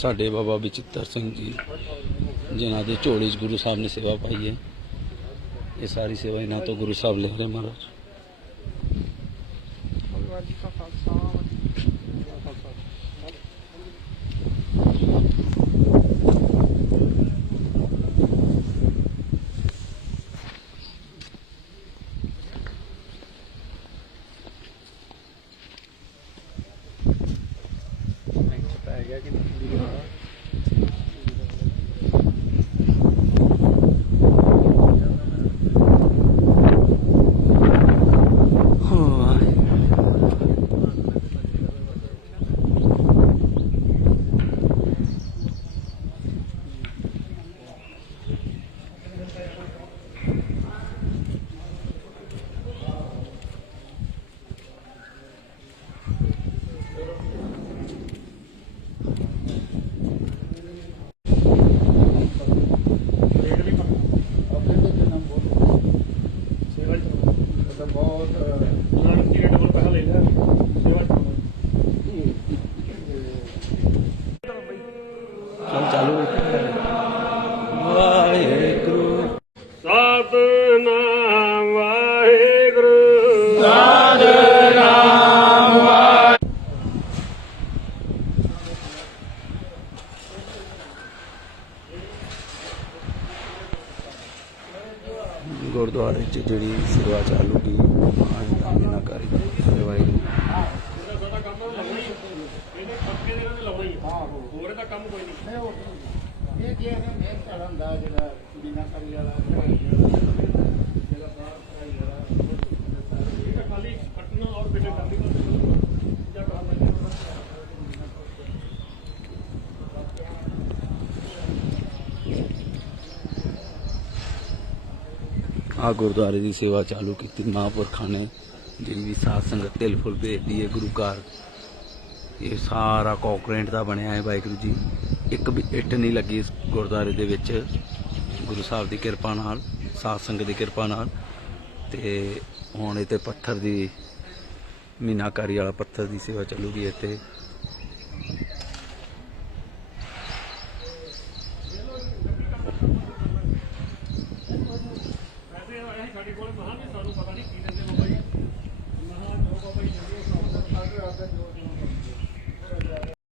साडे बाबा बचित्तर सिंह जी जिन्हों के झोली च गुरु साहब ने सेवा पाई है। ये सारी सेवा इन्हों तो गुरु साहब ले रहे महाराज। चालू वाहेगुरु सतनाम वाहेगुरु गुरुद्वारे च जी सेवा चालू की मीनाकारी वाहेगुरु आ गुरुद्वारे की सेवा चालू की महापुरखा ने जी भी साध संगत तिल फुल भेजती है गुरु घर। ये सारा कॉन्क्रीट का बनया है वाहिगुरू जी। एक भी इट नहीं लगी इस गुरुद्वारे दे विच गुरु साहब की किरपा नाल साध संगत की किरपा नाल। ते हुण इत्थे पत्थर की मीनाकारी वाला पत्थर की सेवा चलूगी इत्थे। ਸਾਡੇ ਕੋਲ ਮਹਾਂ